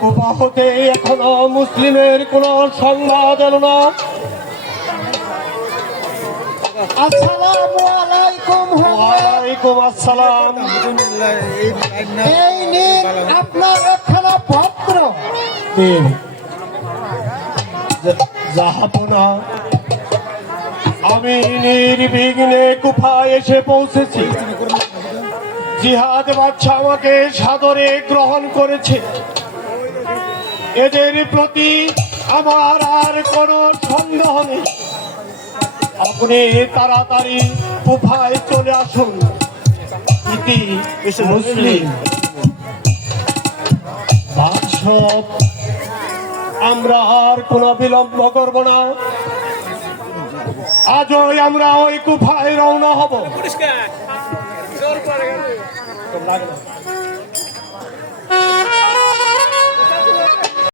কুফা হতে এখনো মুসলিমের কোন সংবাদ এলো না। আসসালামু আলাইকুম। ওয়ালাইকুম আসসালাম। এই নিন আপনার একখানা পত্র। জাহাপনা, আমি নির্বিঘ্নে কুফায় এসে পৌঁছেছি। জিহাদ বাদশা আমাকে সাদরে গ্রহণ করেছে। এদের প্রতি আমার আর কোনো সন্দেহ নেই। আপনি তাড়াতাড়ি কুফায় চলে আসুন। ইতি মুসলিম। বাদশাহ, আমরা আর কোনো বিলম্ব করব না। আজই আমরা ওই কুফায় রওনা হব।